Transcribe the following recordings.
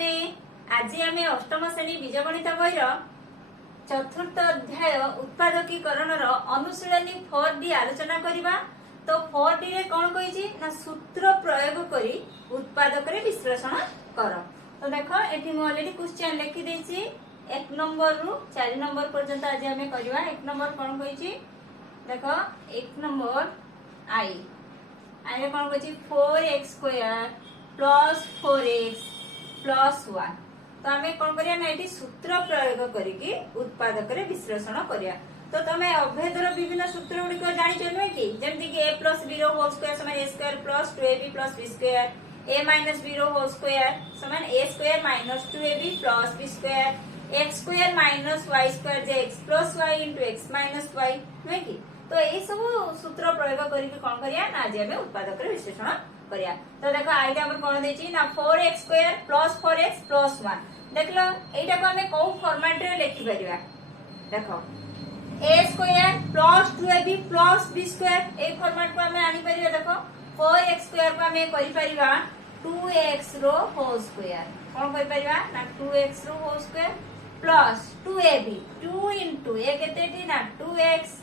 माने आज आम अष्टम श्रेणी बीजगणित बहिर चतुर्थ अध्याय उत्पादकीकरण अनुशीलनी 4D आलोचना करबा। तो 4D रे कौन कही ना सूत्र प्रयोग करी उत्पादक रे विश्लेषण कर। तो देखो एठी मु ऑलरेडी क्वेश्चन लिखि देछि 1 नंबर रु 4 नंबर पर्यंत आज आम करबा। 1 नंबर कौन कही देखो 1 नंबर आई रे कौन कही 4x² प्लस 4x प्लस 1। तो आम कौन करिया ना एठी सूत्र प्रयोग करिकी उत्पादक रे विश्लेषण करिया। तो तमे अभेदर विभिन्न सूत्र गुड़िक जानिछ नुहे कि जेमति कि a प्लस b रो होल स्क्वायर समान a square plus 2ab plus b square, a minus b रो होल स्क्वायर समान a square minus 2ab plus b square, x square minus y square जे x plus y into x minus y नुहे कि। तो एई सब सूत्र प्रयोग करिकी कोन करिया ना आज हम उत्पादक रे विश्लेषण करिया। तो देखो आइडिया हमर कोन देछि ना 4x² प्लस 4x प्लस 1। देखलो एटा को हमें को फॉर्मेट रे लिखि परिबा। देखो a² plus 2ab plus b square ए फॉर्मेट को हमें आनी परिबा। देखो 4x² को हमें करि परिबा 2x रो होल स्क्वायर कोन करि परिबा ना 2x रो whole square plus 2ab 2 into a केते दी ना 2x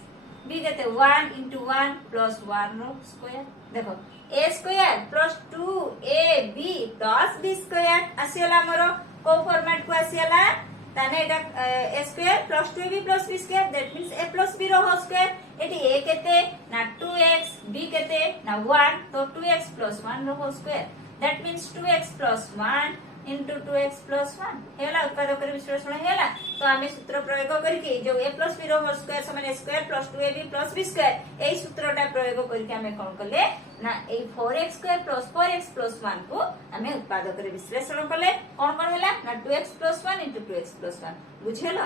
b केते 1 इनटू 1 प्लस 1 रो स्क्वायर। देखो a² plus 2ab plus b square आसीला हमरो को फॉर्मेट को आसीला ताने एटा a² plus 2ab plus b square that means a plus b रो होल स्क्वायर। एटी a केते ना 2x b केते ना 1 तो 2x प्लस 1 रो whole square that means 2x plus 1 into 2x plus 1 हेला उत्पादक विश्लेषण हेला। तो आमे सूत्र प्रयोग करके जो a plus b रो होल स्क्वायर समान a square plus 2ab plus b square एई सूत्रटा प्रयोग करके आमे कोन करले ना एई 4x² प्लस 4x प्लस 1 को आमे उत्पादक विश्लेषण करले कोन कोन हेला ना 2x plus 1 into 2x plus 1 बुझेला।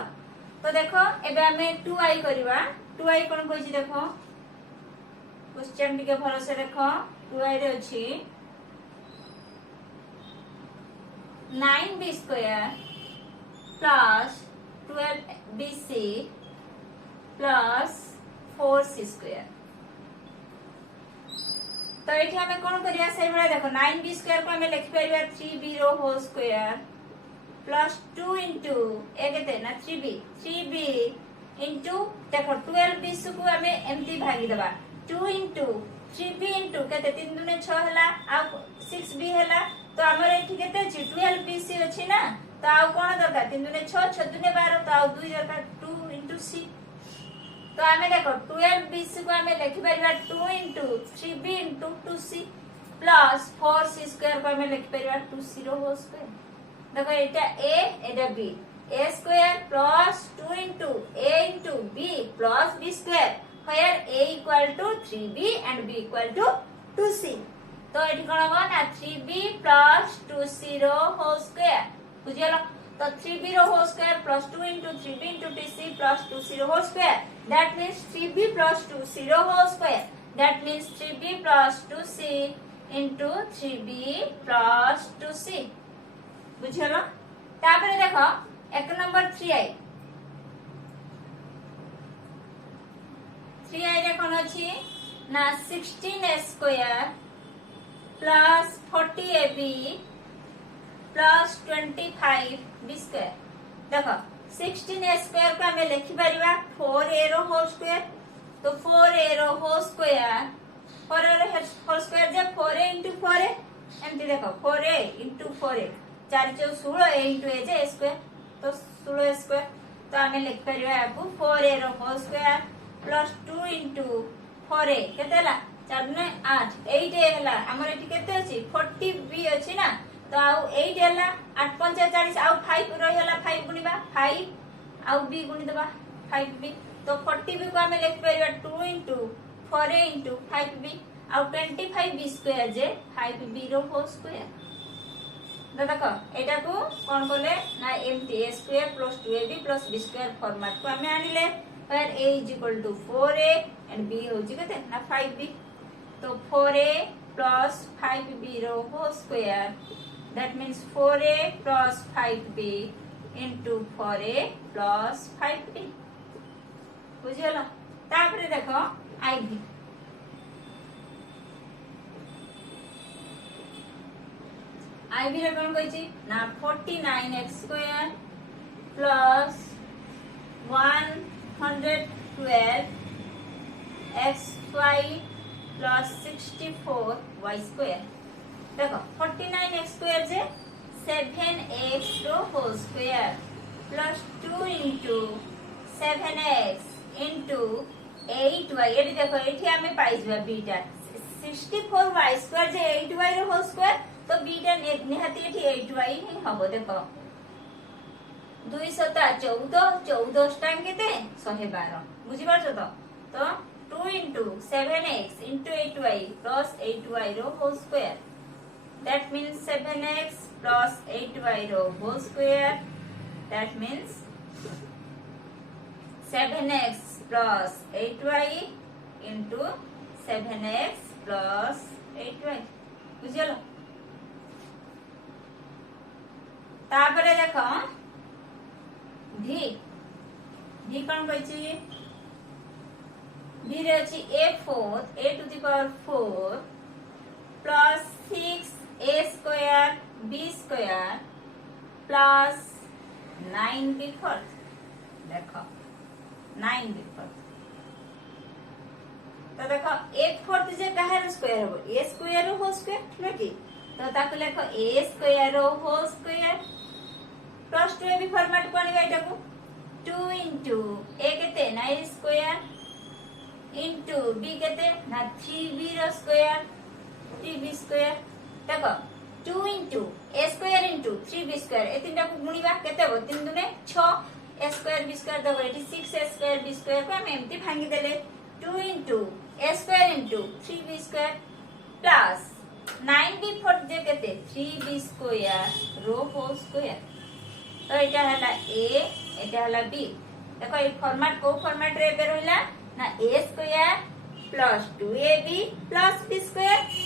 तो देखो एबे आमे 2i करबा। 2i कोन कहिछि देखो क्वेश्चन टिके भलो से देखो 2i रे अछि 9b square plus 12bc plus 4c square. तो एठी हमें कोन करिया से बडा देखो 9b स्क्वायर को हमें लिखि परिबा 3b रो होल स्क्वायर प्लस 2 इनटू ए केते ना 3b इनटू देखो 12b को हमें एम्ति भागी देबा 2 इनटू 3b इनटू केते 3 दुने 6 हला आ 6b हला। तो हमर एठी केते अछि 12bc अछि ना तो आ कोन दरकार 3 दुने 6 6 दुने 12 तो आ 2 दरकार 2 इनटू c। तो हमें देखो 12bc को हमें लिखि परिबा 2 into 3b into 2c plus 4c square को हमें लिखि परिबा 2c रो होल स्क्वायर। देखो एटा a Etah b a² plus 2 into a into b plus b square where a equal to 3b and b equal to 2c। तो एठी कोन हो ना 3b plus 2c रो होल स्क्वायर बुझियलो। तो 3b रो whole square plus 2 into 3b into 2c plus 2c रो whole square that means 3b plus 2c रो whole square that means 3b plus 2c into 3b plus 2c बुझियलो। तापरे देखो 1 number 3i रे कोन अछि ना 16a² plus 40ab plus 25b square. देखो 16a² को हमें लिखि परिबा 4a रो होल स्क्वायर। तो 4a रो होल स्क्वायर 4a रो होल स्क्वायर जे 4a into 4a एमती देखो 4a into 4a 4 4 16 a into a जे स्क्वायर तो 16a स्क्वायर। तो हमें लिखि परिबा याकू 4a रो whole square plus 2 into 4a केतेला 4 ने 8 8 हेला हमर एठी केते अछि 40b अछि ना तो आउ 8 हेला 8 5 40 आउ 5 रहिला 5 गुणिबा 5 आउ b गुणि देबा 5b। तो 40b को हमें लिख परिबा 2 into 4a into 5b आउ 25b स्क्वायर जे 5b रो होल स्क्वायर। तो देखो एटा को कोन करले ना एमटी a² plus 2ab plus b square format को हमें आनिले where a is equal to 4a and b होची केते ना 5b। तो 4a plus 5b रो whole square that means 4a plus 5b into 4a plus 5b बुझियला। तापरे देखो ib आईबी रे कौन कहिची ना 49x² plus 112xy plus 64y²। देखो 49x² जे 7x रो whole square plus 2 into 7x into 8y। एटी देखो एठी हमें पाइजबा बीटा 64y² जे 8y रो होल स्क्वायर तो बीटा निहाती एठी 8y ही हबो। देखो 2 सता 14 14 टाइम केते 112 बुझी पारछो तो 2 into 7x into 8y plus 8y रो whole square that means 7x plus 8y रो whole square that means 7x plus 8y into 7x plus 8y बुझियलो। तापरे देखो v कौन कहछि v रे अछि a4 a to the power 4 plus 6a² b² plus 9b fourth. देखो 9b fourth तो देखो a फोर्थ जे काहे स्क्वायर हो a स्क्वायर रो होल स्क्वायर नकी तो ताको लेखो a स्क्वायर रो whole square plus 2ab format को आनी एटा को 2 इंटू a केते 9 स्क्वायर इंटू b केते ना 3b रो स्क्वायर 3b स्क्वायर। देखो 2 into a square into 3b² ए तीनटा को गुणीबा केते हो 3 दुने 6 a स्क्वायर b² देखो एठी 6a² b² को हम एम्ति भांगी देले 2 into a square into 3b² plus 9b fourth जे केते 3b² रो होल स्क्वायर। तो एटा हला a एटा हला b। देखो ए फॉर्मेट को फॉर्मेट रे पे रहला ना a square plus 2ab plus b²।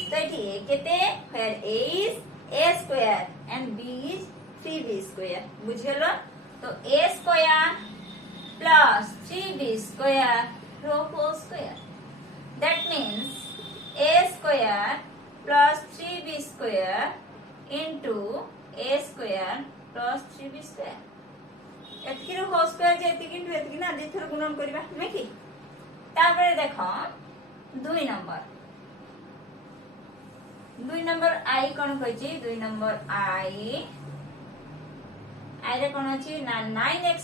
तो एठी a केते फिर a is a square and b is 3b²। बुझियलो तो a स्क्वायर प्लस 3b² रो whole square that means a square plus 3b² into a square plus 3b²। एतकी रो whole square जे एतकी इनटू एतकी ना जे थोर गुणन करबा नेकी। तापरे देखो 2 नंबर आई कौन कहछि 2 नंबर आई रे कौन अछि ना 9x² -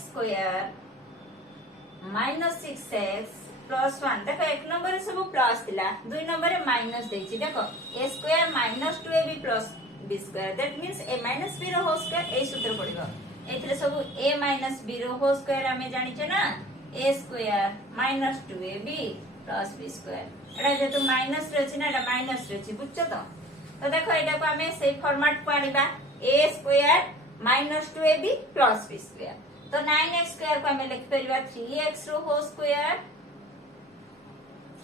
6x प्लस 1। देखो 1 नंबर सब प्लस दिला 2 नंबर माइनस देछि। देखो a square minus 2ab plus b² that means a minus b रो होल स्क्वायर ए सूत्र पड़िबो। एथिरे सब a माइनस b रो होल स्क्वायर हमें जानि छ ना a square minus 2ab plus b²। Etah जेतु minus रे अछि ना एटा माइनस रे अछि बुझछो तो देखो एटा को हमें सेही फॉर्मेट को आनिबा a square minus 2ab plus b²। तो 9x² को हमें लिख परिबा 3x row whole square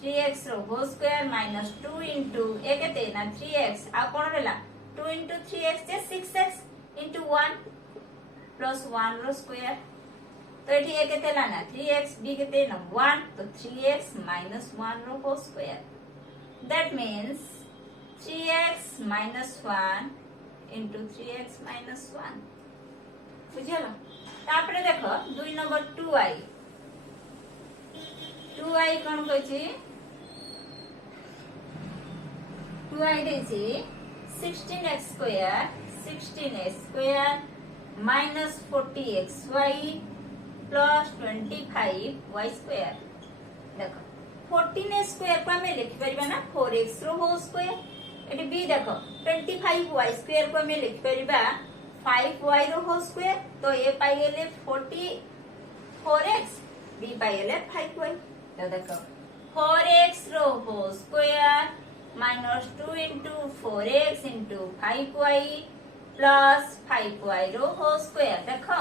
3x row whole square minus 2 into a केते ना 3x आ कोन रहला 2 इंटू 3x जे 6x इंटू 1 प्लस 1 रो स्क्वायर। तो एठी ए केते ला ना 3x b केते ना 1 तो 3x माइनस 1 रो whole square that means 3x minus 1 into 3x minus 1 बुझियलो। तापरे देखो 2 नंबर 2i कोन कहछि 2i देछि 16x² minus 40xy plus 25y²। देखो 14x² को हमें लिख परिबा ना 4x रो होल स्क्वायर एटी b देखो 25y² को हमें लिख परिबा 5y रो होल स्क्वायर तो a पाइले 44x b पाइले 5y। तो देखो 4x रो whole square minus 2 into 4x into 5y plus 5y रो होल स्क्वायर। देखो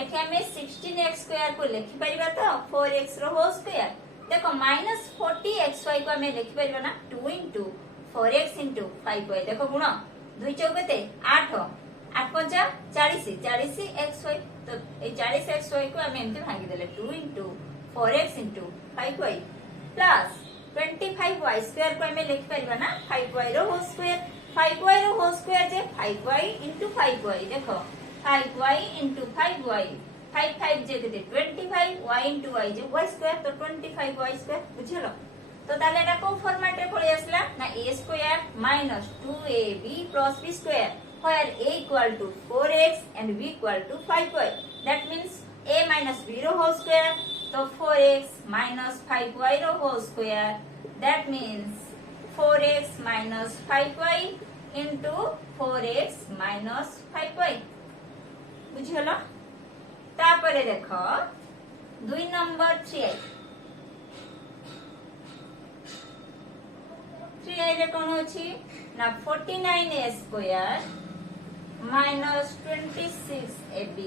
एठी हमें 16x² को लिख परिबा तो 4x रो होल स्क्वायर। देखो माइनस 40xy को हमें लिख परिबा ना 2 इंटू 4x इंटू 5y। देखो गुण 2 चौके 8 8 पंजा 40 40xy। तो ए 40xy को हमें एमती भांगी देले 2 into 4x into 5y plus 25y² को हमें लिख परिबा ना 5y रो होल स्क्वायर। 5y रो होल स्क्वायर जे 5y इंटू 5y देखो 5y इंटू 5y 5 5 जे केते 25 y इंटू y जे y स्क्वायर तो 25 y स्क्वायर बुझलो। तो ताले एटा को फॉर्मेट रे पळी आसला ना a square minus 2ab plus b square where a equal to 4x and b equal to 5y that means a minus b रो होल स्क्वायर तो 4x minus 5y रो whole square that means 4x minus 5y into 4x minus 5y बुझलो। तापरे देखो 2 number 3i 3i रे कोन अछि ना 49a square minus 26ab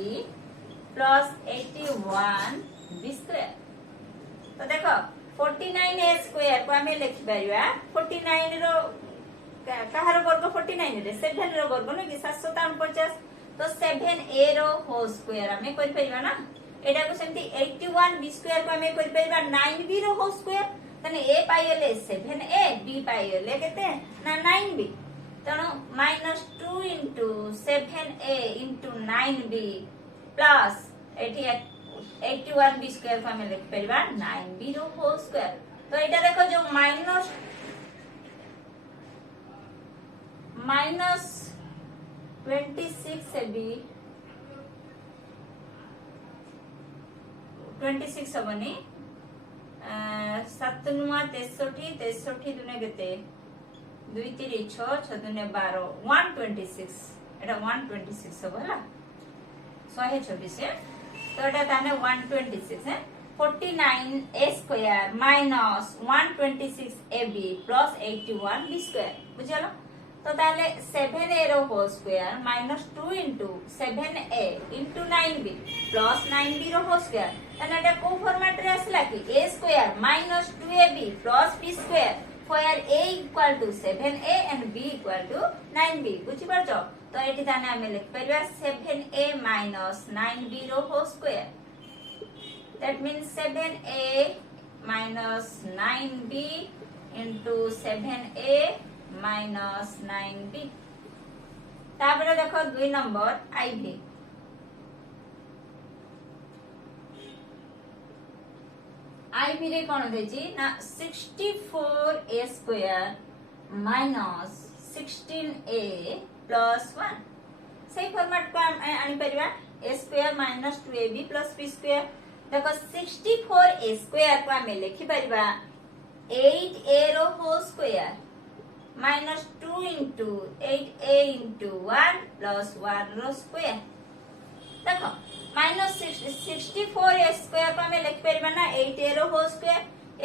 plus 81b square. तो देखो 49a स्क्वायर को हमें लिखि परिबा 49 रो कहार वर्ग 49 रे 7 रो वर्ग न कि 749 तो 7a रो होल स्क्वायर हमें कर परिबा ना एटा को सेमती 81b स्क्वायर को हमें कर परिबा 9b रो होल स्क्वायर तने a पाइले 7a b पाइले केते ना 9b तनो -2 into 7a into 9b plus 81b square को हमें लिख परिबा 9b रो होल स्क्वायर। तो एटा देखो जो माइनस 26ab 26 हबनी 7 नुआ 63 63 दुने केते 2 3 6 6 दुने 12 126 एटा 126 हो होला 126 है तो एटा ताने 126 है 49a square minus 126ab plus 81b square बुझलो। तो ताले 7a रो whole square -2 into 7a into 9b plus 9b रो होल स्क्वायर तने एटा को फॉर्मेट रे आसला कि a square -2ab plus b square where a equal to 7a and b equal to 9b बुझि परछो। तो एठी ताने हमें लिख परिबा 7a minus 9b रो whole square that means 7a minus 9b into 7a minus 9b। तापर देखो 2 नंबर iv iv रे कोन देछि ना 64a square minus 16a plus 1 सही फॉर्मेट को आनी परिबा a square minus 2ab plus b square देखो 64a स्क्वायर को हमें लिखि परिबा 8a रो whole square minus 2 into 8a into 1 plus 1 रो स्क्वायर देखो minus 64a स्क्वायर को हमें लिख परिबा ना 8a रो होल स्क्वायर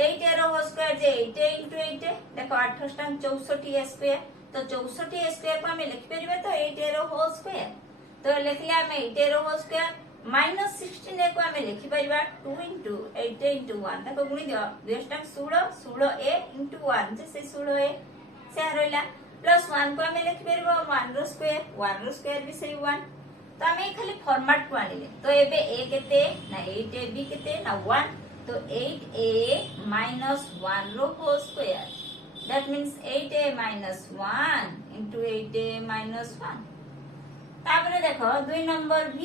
8a रो होल स्क्वायर जे 8a into 8a देखो 8 स्टांग 64a स्क्वायर तो 64a स्क्वायर को हमें लिख परिबा तो 8a रो होल स्क्वायर तो लिख लिया हमें 8a रो होल स्क्वायर minus 16a को हमें लिखि परिबा 2 into 8a into 1 देखो गुणी दियो 2 स्टांग 16 16a into 1 जे से 16a से रहला प्लस 1 को हमें लिखि परिबा 1 रो स्क्वायर भी सही 1 तो हमें खाली फॉर्मेट को आनिले तो एबे a केते ना 8ab केते ना 1 तो 8a minus 1 रो whole square that means 8a minus 1 into 8a minus 1 तापरे देखो 2 नंबर v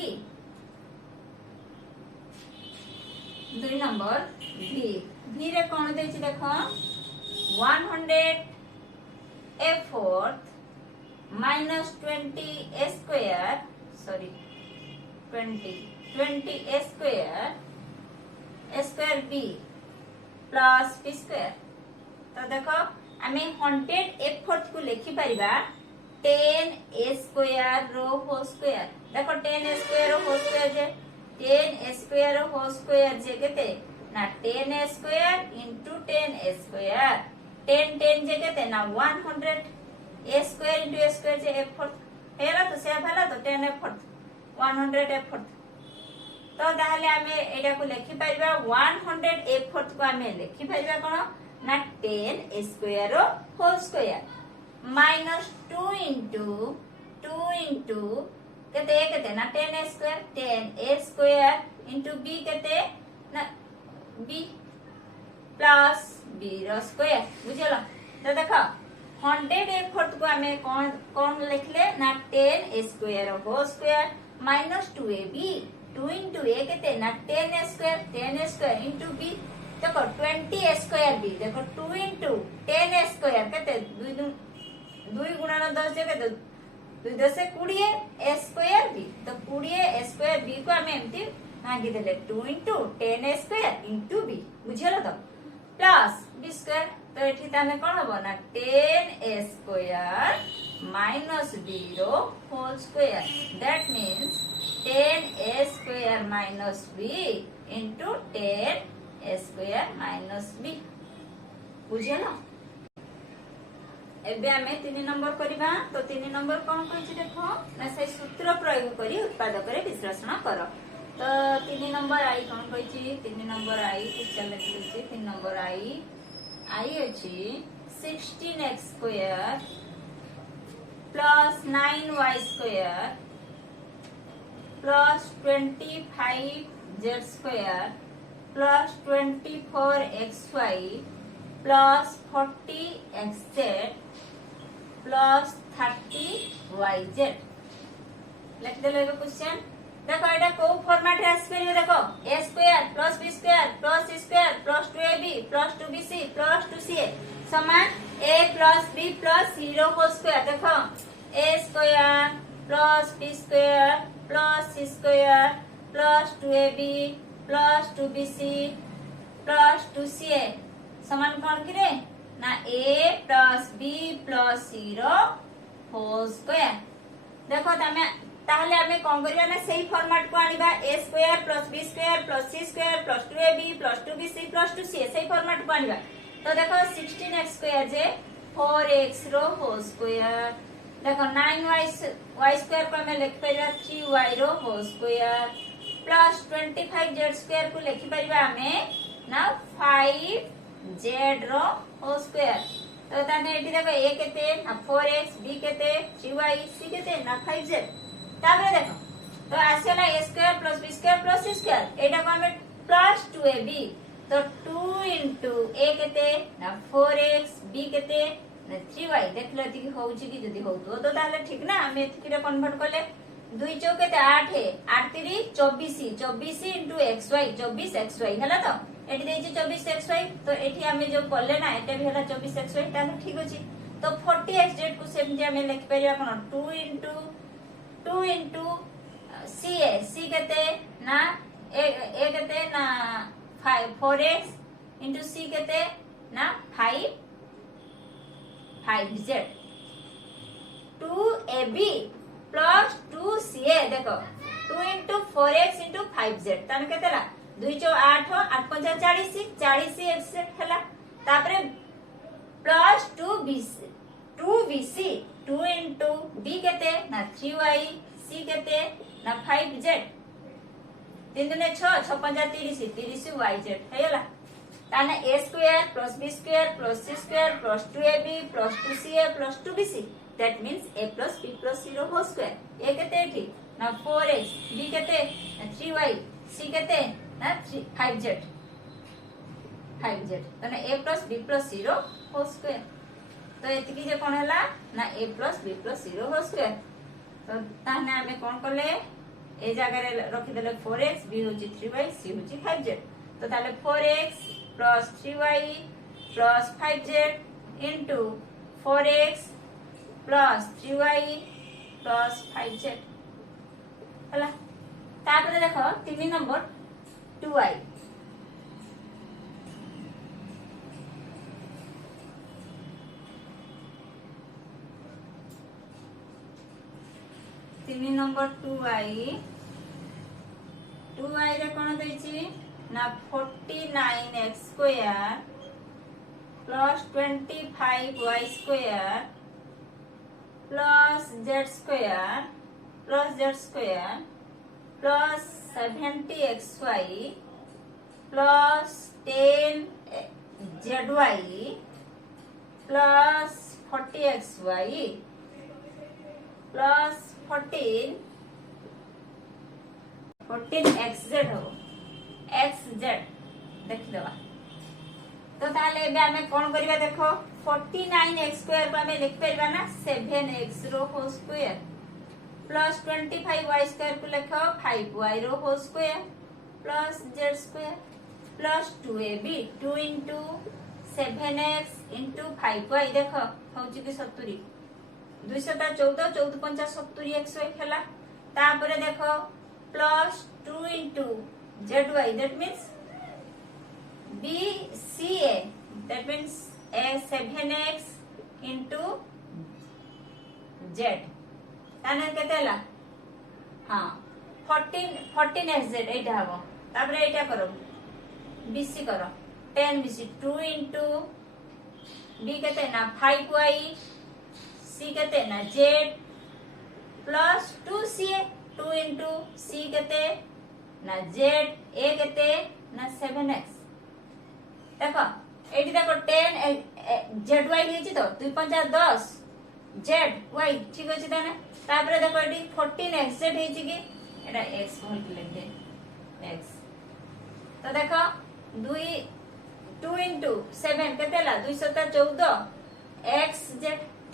2 नंबर v रे कोन देछि देखो 100 a fourth minus 20 a square sorry 20 a square b plus b square तो देखो हमें 100 a fourth को लिखि परिबा 10 a square रो होल स्क्वायर देखो 10 a square रो होल स्क्वायर जे 10 a square रो होल स्क्वायर जे केते ना 10 a square into 10 a square 10 10 जे केते ना 100 a square into a square J a fourth हेला तो से भला तो 10 a fourth 100 a fourth तो ताहले हमें एटा को लिखि परिबा 100 a fourth को हमें लिखि परिबा कोन ना 10 a square रो होल स्क्वायर -2 into केते ना 10 a square 10 a square into b केते ना b plus b रो स्क्वायर बुझलो। तो देखो 100 एक फोर्थ को हमें कौन कौन लिखले ना 10 square whole square minus 2ab 2 into a केते ना 10 स्क्वायर इंटू बी देखो 20 स्क्वायर बी देखो 2 इंटू 10 स्क्वायर केते 2 गुणन 10 जे केते 2 10 20 ए स्क्वायर बी तो 20 ए स्क्वायर बी को हमें एमती मांगी देले 2 इंटू 10 स्क्वायर इंटू बी बुझियलो तो प्लस बी स्क्वायर तो एठी ताने कोन हबो ना 10 ए स्क्वायर माइनस बी रो whole square that means 10 a square minus b into 10 a square minus b बुझियलो एबे आमे 3 नंबर करबा तो 3 नंबर कोन कहछि देखो ना से सूत्र प्रयोग करी उत्पादक रे विश्लेषण करो तो 3 नंबर आई कोन कहछि 3 नंबर आई चल लिखछि 3 नंबर आई अछि 16x square plus 9y square plus 25z square plus 24xy plus 40xz plus 30yz लिख देले क्वेश्चन देखो एटा को फॉर्मेट रे आसबे देखो a square plus b square plus c square plus 2ab plus 2bc plus 2ca समान a plus b plus c रो होल स्क्वायर देखो a square plus b square plus c square plus 2ab plus 2bc plus 2ca समान कोन किरे ना a plus b plus c रो whole square देखो तमे ताहले हमें कोन करिया ना सही फॉर्मेट को आनिबा a square plus b square plus c square plus 2ab plus 2bc plus 2ca सही फॉर्मेट को आनिबा तो देखो 16x स्क्वायर जे 4x रो होल स्क्वायर देखो 9y स्क्वायर को हमें लिख परिबा 3y रो whole square plus 25z square को लिखि परिबा हमें ना 5z रो होल स्क्वायर तो ताने एठी देखो a केते ना 4x b केते 3y c केते ना 5z तापर देखो तो आसेला a square plus b square plus c square एटा को हमें प्लस 2ab तो 2 into a केते ना 4x b केते ना 3y देखलो एति होउची कि जदी होतो तो ताले ठीक ना हम एति रे कन्वर्ट करले 2 चौ केते 8 है 8 3 24 24 into xy 24xy हला तो एटी देछि 24xy तो एठी हमें जो करले ना एटा भी हला 24xy ताले ठीक अछि तो 40xz को सेमति हमें लिख परिया कोन 2 into c केते ना a केते ना 4x into c केते ना 5z 2ab plus 2ca देखो 2 into 4x into 5z तान केते ला 2 चौ 8 8 5 40 40 x हला तापरे प्लस 2bc 2 into b केते ना 3y c केते ना 5z 3 दुने 6 6 5 30 30 yz हेला ताने a square plus b square plus c square plus 2ab plus 2ca plus 2bc that means a plus b plus c रो होल स्क्वायर a केते एठी ना 4x b केते ना 3y c केते ना 5z ताने a plus b plus c रो होल स्क्वायर तो एति की जे कोन हला ना a plus b plus c रो होल स्क्वायर तो ताने हमें कोन करले ए जगह रे रखि देले 4x b होची 3y c होची 5z तो ताले 4x plus 3y plus 5z into 4x plus 3y plus 5z हला तापर देखो 3 नंबर 2y 3 नंबर 2y रे कोन दैछि ना 49x square plus 25y square plus z square plus 70xy plus 10zy plus 40xy plus 14xz हो xz देखि दवा तो ताले एबे हमें कोन करबा देखो 49x स्क्वायर को हमें लिख परबा ना 7x रो whole square plus 25y square को लिखो 5y रो whole square plus z square plus 2ab 2 into 7x into 5y देखो होची कि 70 214 14 5 70 100 खेला तापरे देखो plus 2 into zy that means BCA that means a 7x into z ताने केतेला हां 14xz एटा हबो तापरे एटा करो BC करो 10 BC 2 into B केते ना 5y C केते ना z plus 2CA 2 into C केते ना z A केते ना 7x देखो एटी देखो 10 ZY हेची तो 2 5 10 ZY ठीक अछि ताने तापरे देखो एटी 14xz हेची कि एटा x होल के लिख दे x तो देखो 2 into 7 केतेला 214 xz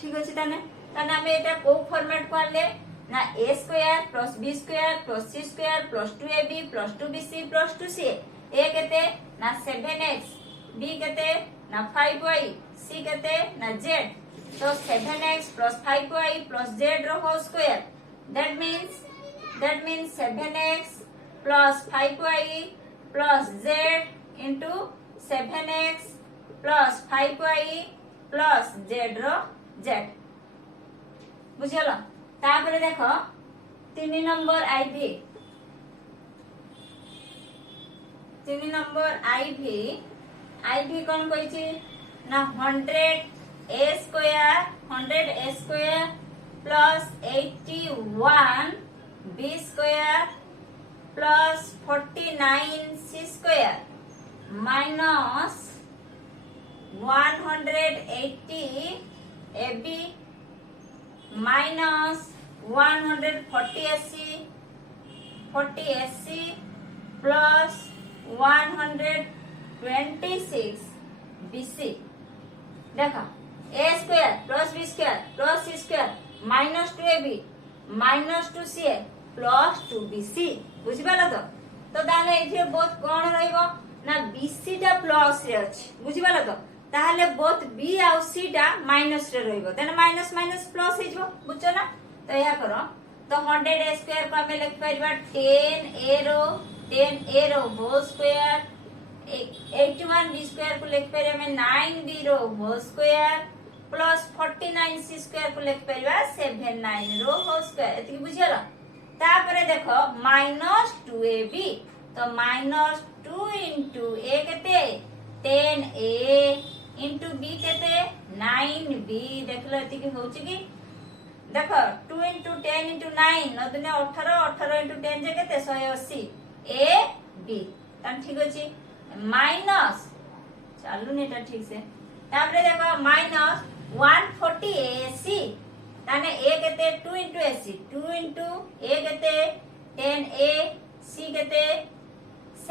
ठीक अछि ताने ताने हमें एटा को फॉर्मेट को आले ना a square plus b square plus c square plus 2ab plus 2bc plus 2c a केते ना 7x b केते ना 5y c केते ना z तो 7x plus 5y plus z रो whole square that means 7x plus 5y plus z into 7x plus 5y plus z row z बुझलो तापरे देखो 3 नंबर आईवी 3 नंबर आईवी कौन कहिछि ना 100a square plus 81 b square plus 49c square minus 180 ab minus 140 SC plus 126 BC देखो a square plus b square plus c square minus 2ab minus 2ca plus 2bc बुझिबाला तो ताले एथि बहुत कोन रहइबो ना bc टा plus रे अछि बुझिबाला ताहले बोथ b आ c टा माइनस रे रहइबो देन माइनस माइनस प्लस हे जबो बुझो ना तो या करो तो 100a स्क्वायर को हमें लिख परबा 10a रो होल स्क्वायर 81 b स्क्वायर को लिख परबा हमें 9b रो whole square plus 49c square को लिख परबा 79 रो होल स्क्वायर एति बुझियला तापरे देखो माइनस 2ab तो माइनस 2 into a केते 10a into b केते 9b देखलो एति कि होची कि देखो 2 into 10 into 9 नदने 18 18 into 10 जे केते 180 a b तन ठीक अछि माइनस चालू नेटा ठीक से तापरे देखो माइनस 140 ac ताने a केते 2 into ac 2 into a केते 10a c केते 7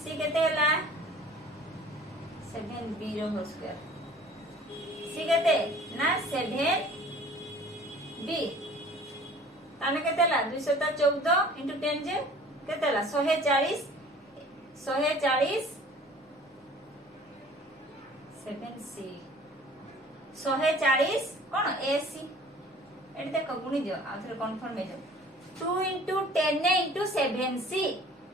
c केते हला 7b रो होल स्क्वायर c केते ना 7b ताने केते हला 214 into 10 जे केते हला 140 7c 140 कोन ac एटी देखो गुणी दियो आथरे कंफर्म हे जाओ 2 into 10 into 7c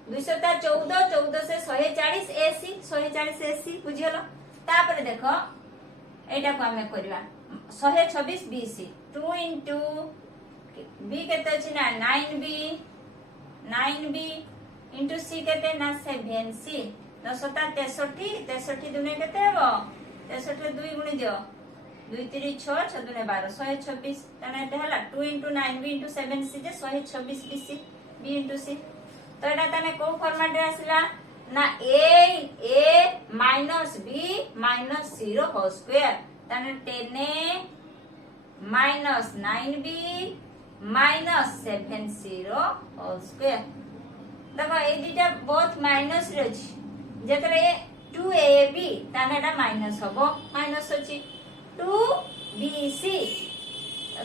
214 14 से 140 ac 140 ac बुझियलो तापर देखो एटा को हमें करबा 126 bc 2 into b केते अछि ना 9b into c केते ना 7c 10 63 दुने केते हबो 63 2 गुणी दियो 2 3 6 6 दुने 12 126 तने एटा हला 2 into 9b into 7c जे 126 bc b into c तो एटा तने को फॉर्मेट रे आसिला ना a minus b minus 0 whole square तने 10a minus 9b minus 70 whole square देखो ए दिटा बहुत माइनस रे अछि जेतरे 2ab ताने एटा माइनस हबो माइनस अछि 2bc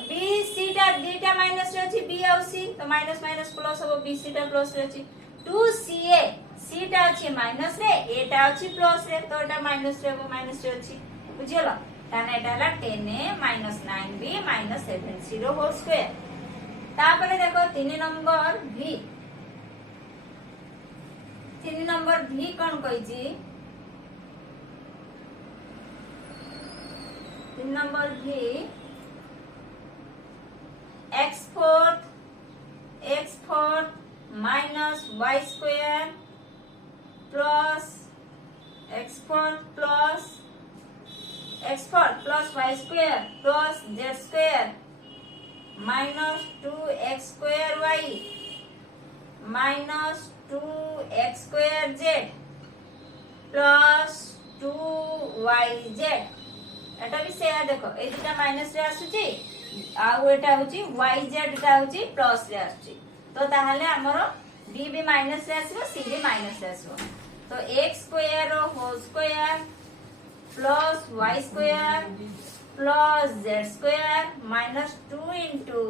bc टा दीटा माइनस रे अछि b और c तो माइनस माइनस प्लस हबो bc टा प्लस रे अछि 2ca c टा अछि माइनस रे a टा अछि प्लस रे तो एटा माइनस रे हबो माइनस रे अछि बुझियलो ताने एटा हला 10a - 9b - 70 होल स्क्वायर तापरे देखो 3 नंबर v 3 नंबर v कोन कहिजी 3 number v x4 minus y square plus x4 plus y square plus z square minus 2x square y minus 2x square z plus 2yz एटा भी से देखो ए दुटा minus रे आसुची आउ एटा होची yz टा होची प्लस रे आसुची तो ताहले हमरो b भी माइनस रे आसीबो c भी माइनस रे आसीबो तो x स्क्वायर रो whole square plus y square plus z square minus 2 into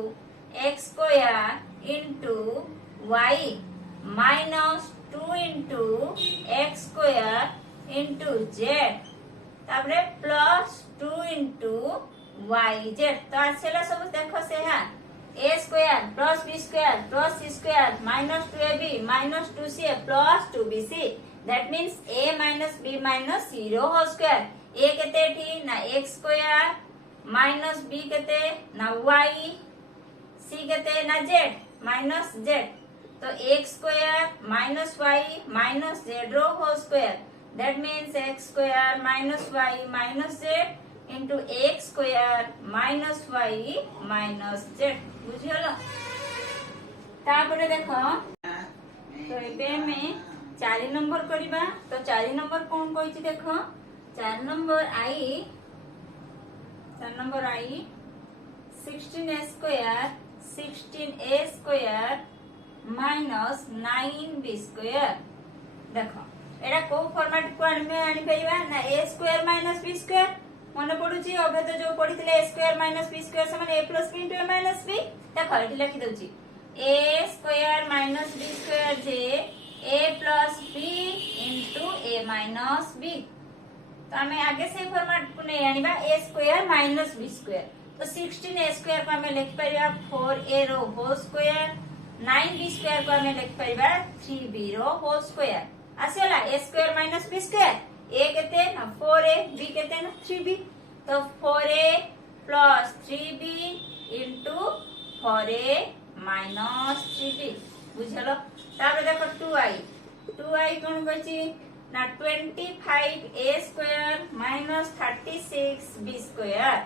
x square into y माइनस 2 into x square into z तापरे प्लस 2 into yz तो आसेला सब देखो से हां a square plus b square plus c square minus 2ab minus 2c plus 2bc that means a minus b minus c रो whole square a केते ठी ना x स्क्वायर माइनस b केते ना y c केते ना z माइनस z तो x square minus y minus z रो whole square that means x square minus y minus z into x square minus y minus z बुझियलो तापरे देखो तो एबे में 4 नंबर करिबा तो 4 नंबर कोन कहिछि देखो 4 number i 16a square 16a square minus 9b square देखो एटा को फॉर्मेट को आनी परिबा ना a square minus b square मन पडुची अबे तो जो पढितले a square minus b square समान a plus b into a minus b देखो एठी लिखि दउची a square minus b square J a plus b into a minus b तो हमें आगे से फॉर्मेट को नहीं आनिबा a square minus b square तो 16a स्क्वायर को हमें लिख परिबा 4a रो होल स्क्वायर 9b स्क्वायर को हमें लिख परिबा 3b रो होल स्क्वायर आसेला a square minus b square a केते ना 4a b केते ना 3b तो 4a plus 3b into 4a minus 3b बुझलो तापर देखो 2i कोन कहछि ना 25a square minus 36b square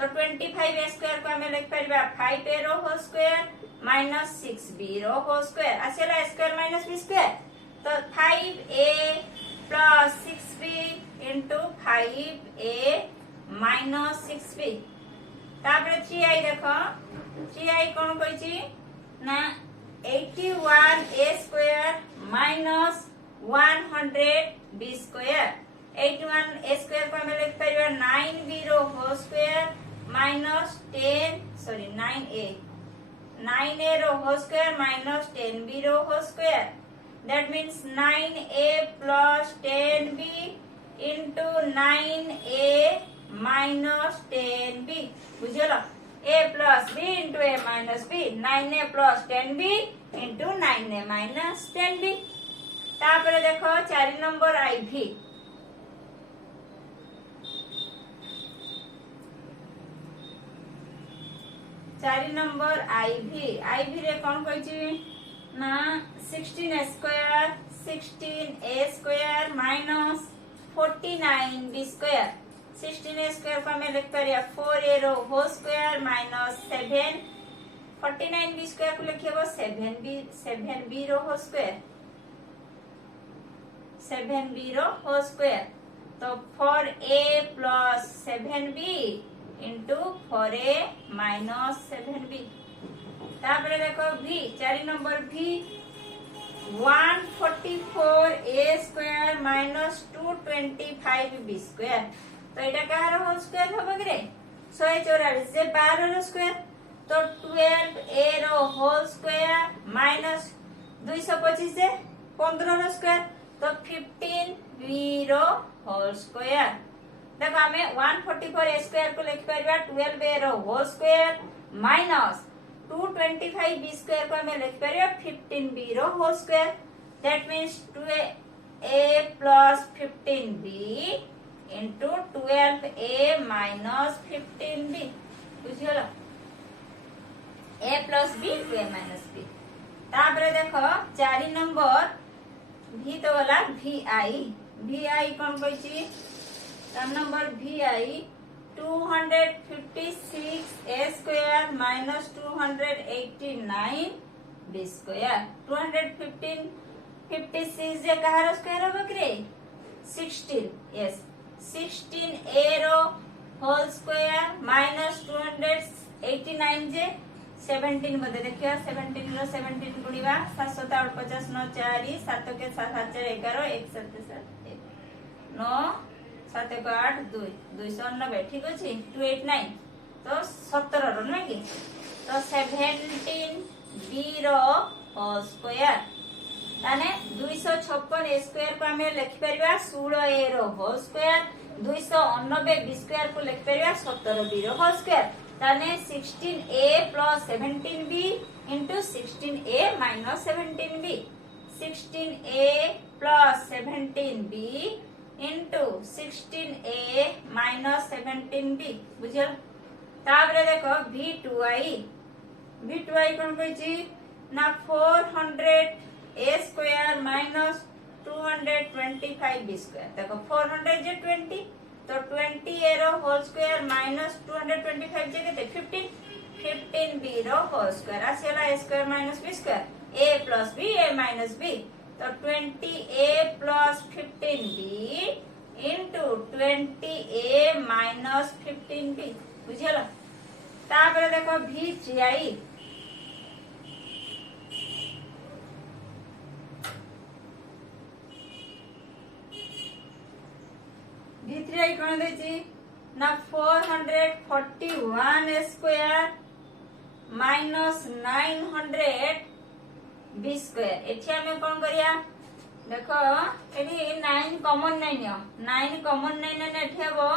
तो 25a स्क्वायर को हमें लिख परिबा 5a रो होल स्क्वायर माइनस 6b रो होल स्क्वायर आसेला स्क्वायर माइनस b स्क्वायर तो 5a plus 6b into 5a minus 6b तापर 3i देखो 3i कोन कहछि ना 81a square minus 100b square 81a square को हमें लिख परिबा 9b रो होल स्क्वायर माइनस 9a रो होल स्क्वायर माइनस 10b रो whole square that means 9a plus 10b into 9a minus 10b बुझलो a plus b into a minus b 9a plus 10b into 9a minus 10b तापर देखो 4 number iv 4 number iv रे कोन कहछि ना 16a square minus 49b square 16a square को हमें लिख परिया 4a रो whole square minus 7 49b square को लिखिबो 7b रो होल स्क्वायर 7b रो होल स्क्वायर तो 4a plus 7b into 4a minus 7b तापर देखो v 4 number v 144 square minus 225 b square. तो यहाँ कहार होल स्क्वायर हम कि 144 जे 12 स्क्वायर तो 12 ए रो होल स्क्वायर माइनस 225 जे 15 स्क्वायर तो 15 बी रो होल स्क्वायर। देखो आम 144 ए स्क्वायर को लिखिपर 12 ए रो whole square minus 225 b square को हमें लिखिपर 15 बी रो whole square. That means 2a plus 15b into 12a minus 15b। बुझिगला a प्लस b 2a माइनस b। तापर देखो 4 नंबर v तो वाला vi कौन कहछि 4 number vi 256 a square minus 289 b square. 256 जे कहार स्क्वायर हो कि 16 यस 16 a रो होल स्क्वायर माइनस 289 जे 17 बोधे देखिए 17 रो 17 गुणिबा 750 9 4 7 के 7 4 11 1 7 7 9 7 को 8 2 290 ठीक अछि 289 तो 17 रो ना कि तो 17 बी रो होल स्क्वायर ताने 256 ए स्क्वायर को हमें लिखि परिबा 16 ए रो होल स्क्वायर 290 बी स्क्वायर को लिखि परिबा 17 बी रो होल स्क्वायर ताने 16a plus 17b into 16a minus 17b 16a plus 17b into 16a minus 17b बुझल। ताबरे देखो v2i कौन कहछि ना 400a square minus 225b square. देखो 400 जे 20 तो 20 ए रो होल स्क्वायर माइनस 225 जे केते 15 बी रो होल स्क्वायर आसेला a square minus b square a plus b a minus b तो 20a plus 15b into 20a minus 15b बुझियला। तापर देखो v3i v3i कोन देछि ना 441 स्क्वायर माइनस 900 बी स्क्वायर। एठी हमें कोन करिया देखो एठी 9 कॉमन नहीं नियो 9 कॉमन नहीं ने एठी हबो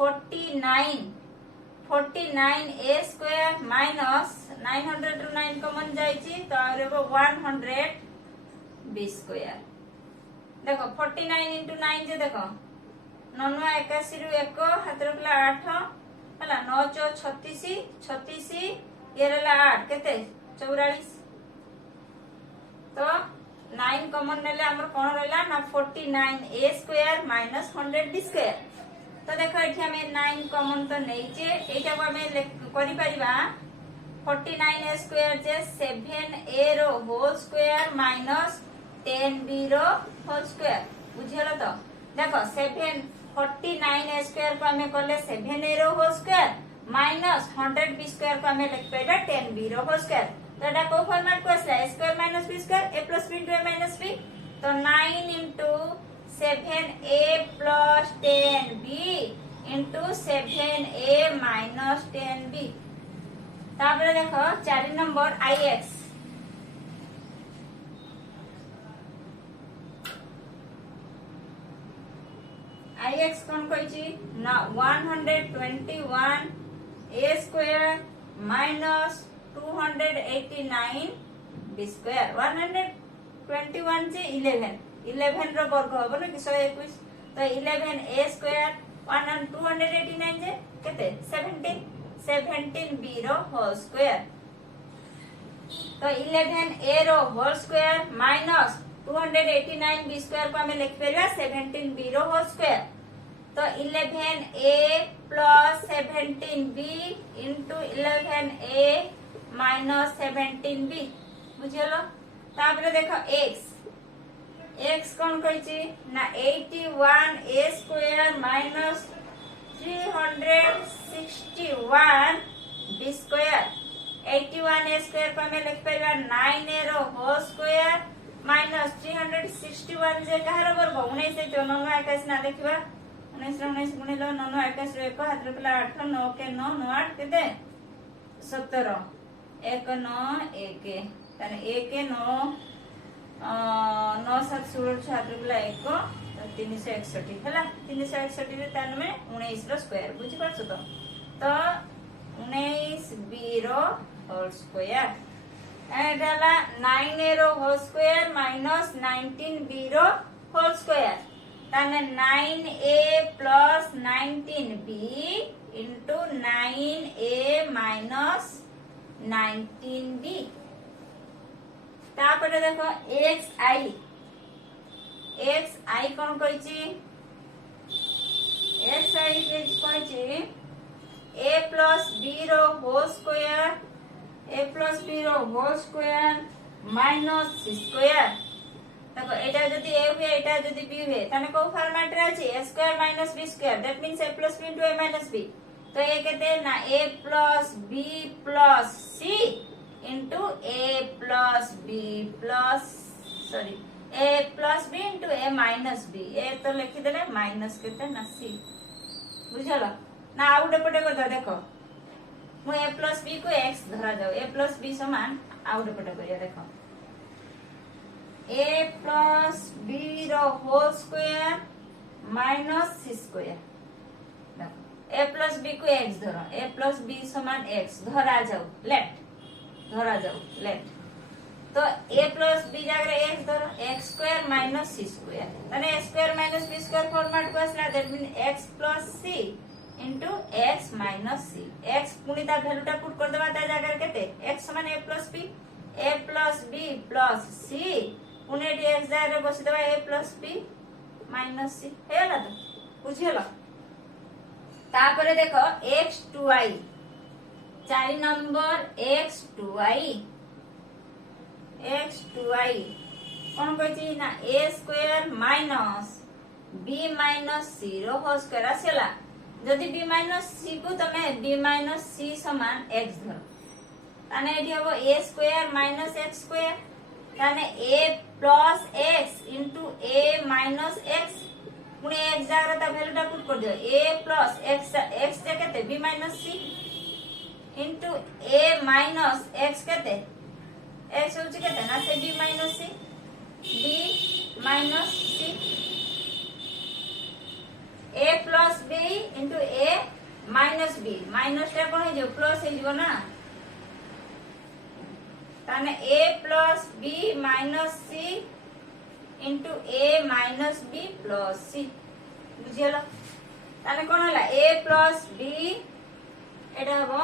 49 a square minus 900 row 9 common जाईची तो आरेबो 100 बी स्क्वायर। देखो 49 into 9 जे देखो 9 81 रु 1 हाथ रखला 8 हला 9 4 36 ये रहला 8 केते 44 तो 9 कॉमन नेले हमर कोन रहला ना 49 a square minus 100 b square. तो देखो एठी हमें 9 कॉमन तो नैचे एटा को हमें करि परिबा 49 ए स्क्वायर जे 7 ए रो होल स्क्वायर माइनस 10 बी रो होल स्क्वायर बुझियला। तो देखो 49 ए स्क्वायर को हमें करले 7 ए रो whole square minus 100 b square को हमें लिख पाइबा 10 बी रो होल स्क्वायर। तो एटा को फॉर्मेट को असला a square minus b square a plus b into a minus b तो 9 into 7a plus 10b into 7a minus 10b। तापर देखो 4 नंबर ix कौन कहछि ना 121 a square minus 289 b square 121 जे 11 रो वर्ग होबो न कि 121 तो 11 a स्क्वायर 289 जे केते 17 b रो होल स्क्वायर तो 11 a रो whole square minus 289 b square को हमें लिख परिबा 17 b रो होल स्क्वायर तो 11a plus 17b into 11a minus 17b बुझियलो। तापर देखो x कौन कहछि ना 81 a square minus 361 b square 81 a square को हमें लिख परिबा 9 a रो होल स्क्वायर माइनस 361 जे कहार वर्ग 19 9 9 21 ना देखिबा 19 19 गुणिले 9 9 21 रे 1 हाथ रे पिला 8 9 के 9 9 8 केते 17 1 9 1 ताने 1 9 9 7 16 हाथ रे पिला 1 361 हैला 361 रे ताने में 19 रो स्क्वायर बुझी पाछो तो 19 b रो होल स्क्वायर एंड डाला 9a रो होल स्क्वायर माइनस 19b रो होल स्क्वायर ताने 9a plus 19b into 9a minus 19b तापर देखो xi कोन कहछि xi के कहछि a प्लस b रो whole square a plus b रो whole square minus c square देखो एटा जदी a हुए एटा जदी b हुए तने को फॉर्मेट रे अछि a square minus b square that means a plus b into a minus b तो ये कहते हैं ना a plus b plus c into a plus b plus sorry a plus b into a minus b a तो लिखि देले minus केते ना c बुझलो ना आउट पटे कर देखो मु a प्लस b को x धरा जाओ a प्लस b समान आउट पटे करिया देखो a प्लस b रो whole square minus c square देखो a प्लस b को x धरो a प्लस b समान x धरा जाओ लेफ्ट तो a प्लस b जागरे x धरो x square minus c square तने a square minus b square format को असला that mean x plus c into x minus c x पुनी ता वैल्यूटा पुट कर देबा ता जागर केते x समान a plus b plus c पुनी डी x जागर बसि देबा a plus b minus c हेला तो बुझियला तापरे देखो x to y 4 number x to y कोन कहछि ना a square minus b minus c रो होल स्क्वायर आसेला जदि b माइनस c को तमे b माइनस c समान x धर ताने एठी हबो a square minus x square ताने a plus x into a minus x पुनी x जागरा ता वैल्यूटा पुट कर दियो a प्लस x जे केते b minus c into a minus x केते x होची केते ना से b minus c b minus c a plus b into a minus b minus टा कोन हे जो प्लस हे जो ना ताने a plus b minus c into a minus b plus c बुझियला ताने कोन हला a प्लस b एटा हबो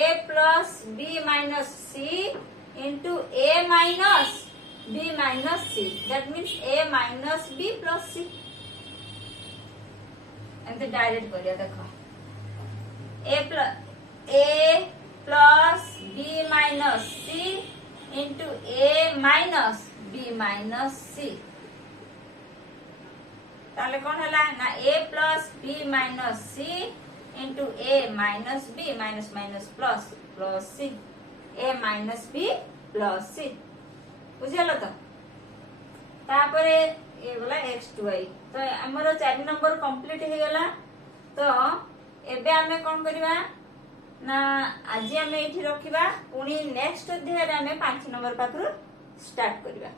a plus b minus c into a minus b minus c that means a minus b plus c and direct करिया देखो a plus b minus c into a minus b minus c ताले कोन हला ना a plus b minus c into a minus b minus minus plus plus c a minus b plus c बुझियलो तो तापरे ए वाला x to y तो हमरो 4 number complete हे गेला तो एबे हमें कोन करबा ना आज हमें एठी रखिबा पुनी नेक्स्ट अध्याय रे हमें 5 नंबर पाखरु स्टार्ट करबा।